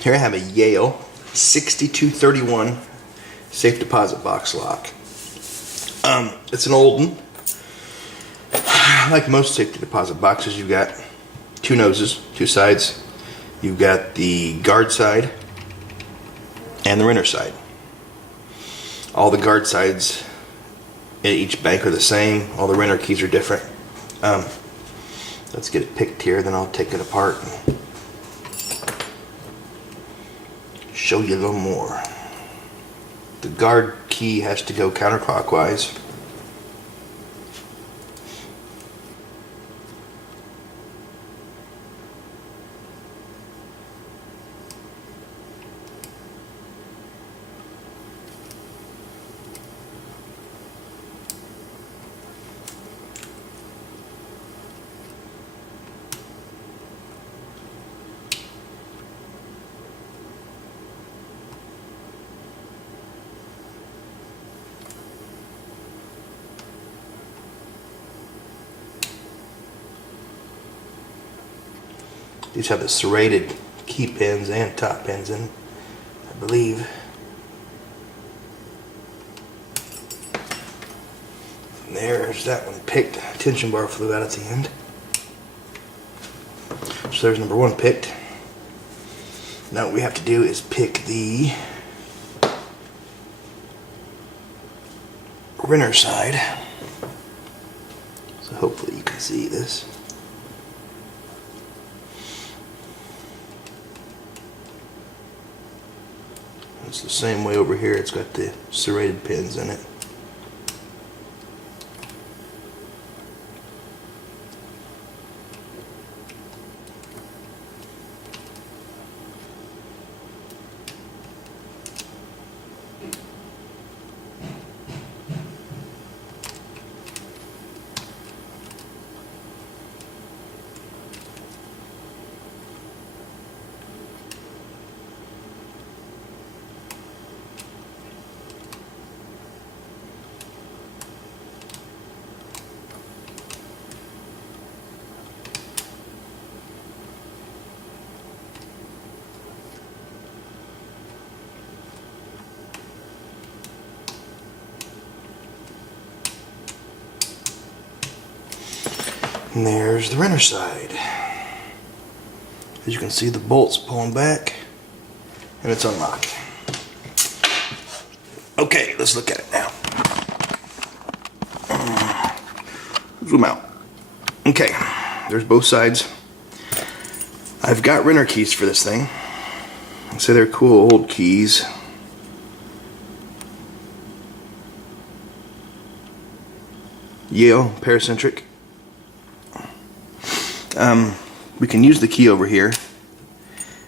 Here I have a Yale 6231 safe deposit box lock. It's an old one. Like most safety deposit boxes, you've got two noses, two sides. You've got the guard side and the renter side. All the guard sides at each bank are the same. All the renter keys are different. Let's get it picked here, then I'll take it apart and show you a little more. The guard key has to go counterclockwise. These have the serrated key pins and top pins in, I believe. And there's that one picked. Tension bar flew out at the end. So there's number one picked. Now what we have to do is pick the renter side. So hopefully you can see this. It's the same way over here. It's got the serrated pins in it. And there's the renter side. As you can see, the bolt's pulling back and it's unlocked. Okay, let's look at it now. Zoom out. Okay, there's both sides. I've got renter keys for this thing. So they're cool old keys. Yale paracentric. We can use the key over here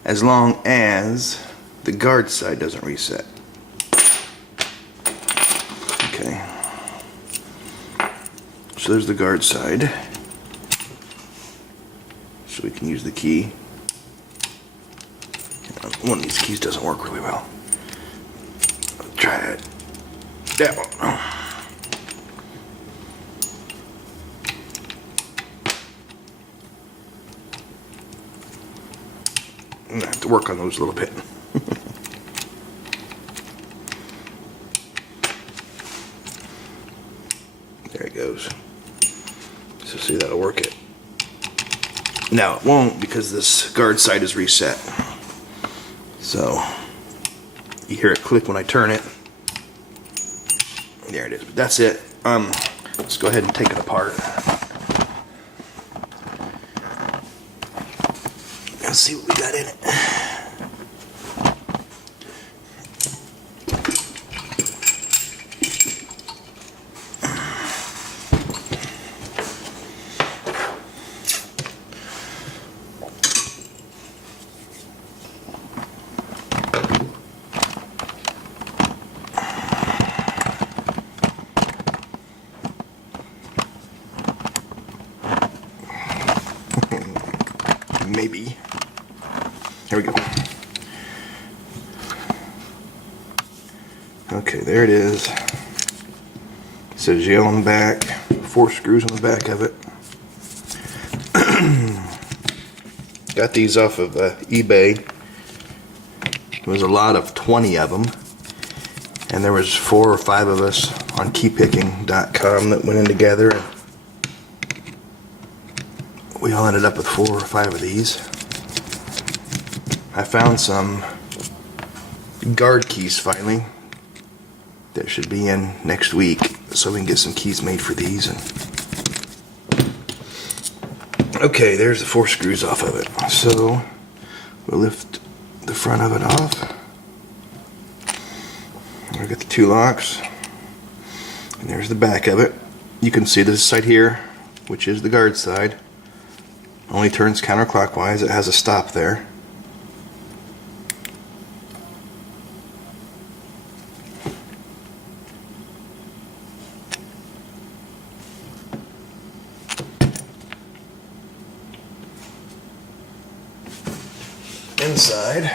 as long as the guard side doesn't reset. Okay. So there's the guard side. So we can use the key. One of these keys doesn't work really well. I'll try it. That one. I'm gonna have to work on those a little bit. There it goes. So see, that'll work it. Now it won't because this guard side is reset. So you hear it click when I turn it. There it is. But that's it. Let's go ahead and take it apart. Let's see what we got in it. Maybe. Here we go. Okay, there it is. It says Yale on the back, 4 screws on the back of it. Got these off of eBay. There was a lot of 20 of them, and there was 4 or 5 of us on keypicking.com that went in together, and we all ended up with 4 or 5 of these. I found some guard keys finally that should be in next week, so we can get some keys made for these. And okay, there's the 4 screws off of it. So we'll lift the front of it off. We've got the 2 locks, and there's the back of it. You can see this side here, which is the guard side, only turns counterclockwise. It has a stop there. Inside,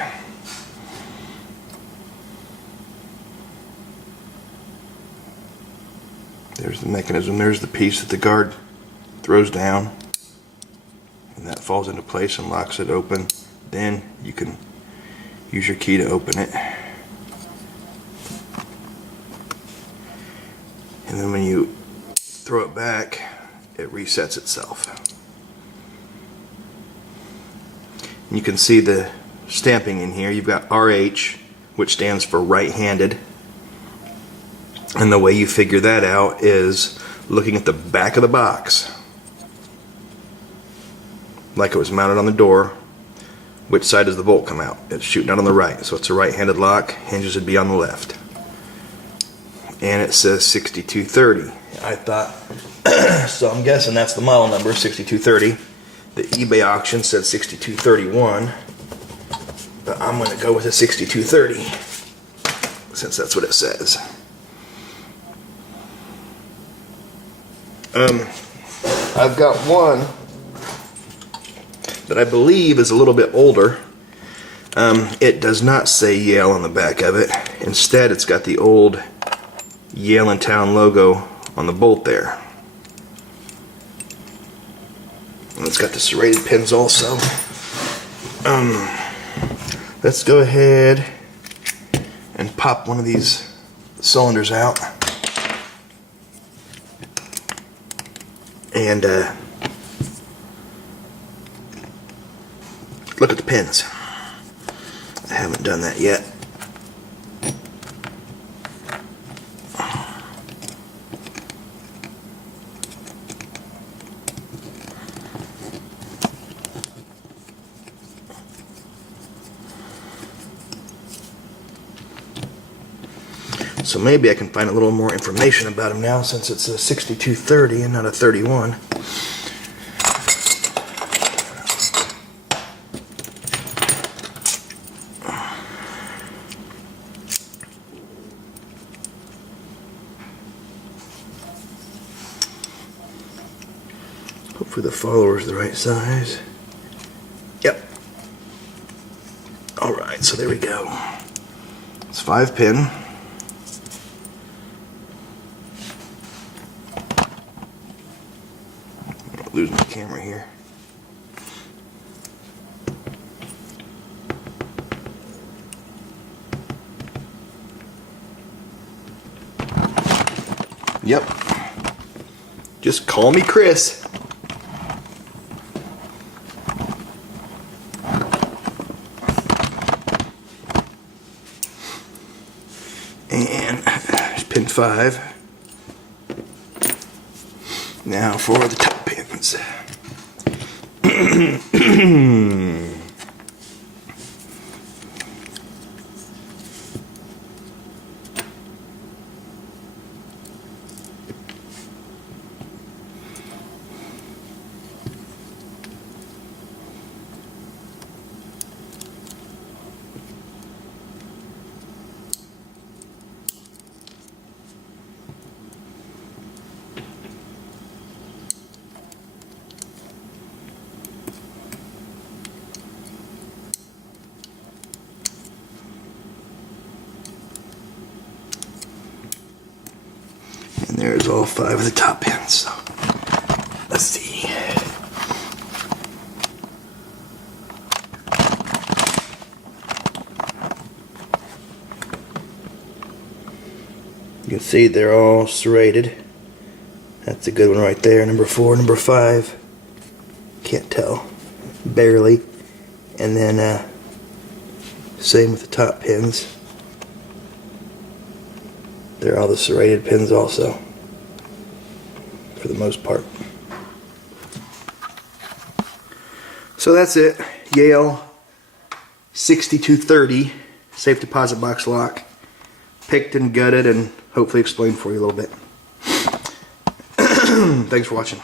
there's the mechanism. There's the piece that the guard throws down, and that falls into place and locks it open. Then you can use your key to open it, and then when you throw it back, it resets itself. You can see the stamping in here. You've got RH, which stands for right-handed, and the way you figure that out is looking at the back of the box, like it was mounted on the door. Which side does the bolt come out? It's shooting out on the right, so it's a right-handed lock. Hinges would be on the left, and it says 6230. I thought so. I'm guessing that's the model number, 6230. The eBay auction said 6231, but I'm going to go with a 6230 since that's what it says. I've got one that I believe is a little bit older. It does not say Yale on the back of it. Instead, it's got the old Yale in Town logo on the bolt there. And it's got the serrated pins also. Let's go ahead and pop one of these cylinders out. And look at the pins. I haven't done that yet. So maybe I can find a little more information about them now, since it's a 6230 and not a 31. Hopefully the follower's the right size. Yep. Alright, so there we go. It's 5-pin. Lose my camera here. Yep. Just call me Chris. And pin 5. Now for the top pins. And there's all 5 of the top pins. So let's see. You can see they're all serrated. That's a good one right there. Number 4, number 5. Can't tell. Barely. And then same with the top pins. They're all the serrated pins also, for the most part. So that's it. Yale 6230 safe deposit box lock. Picked and gutted and hopefully explained for you a little bit. Thanks for watching.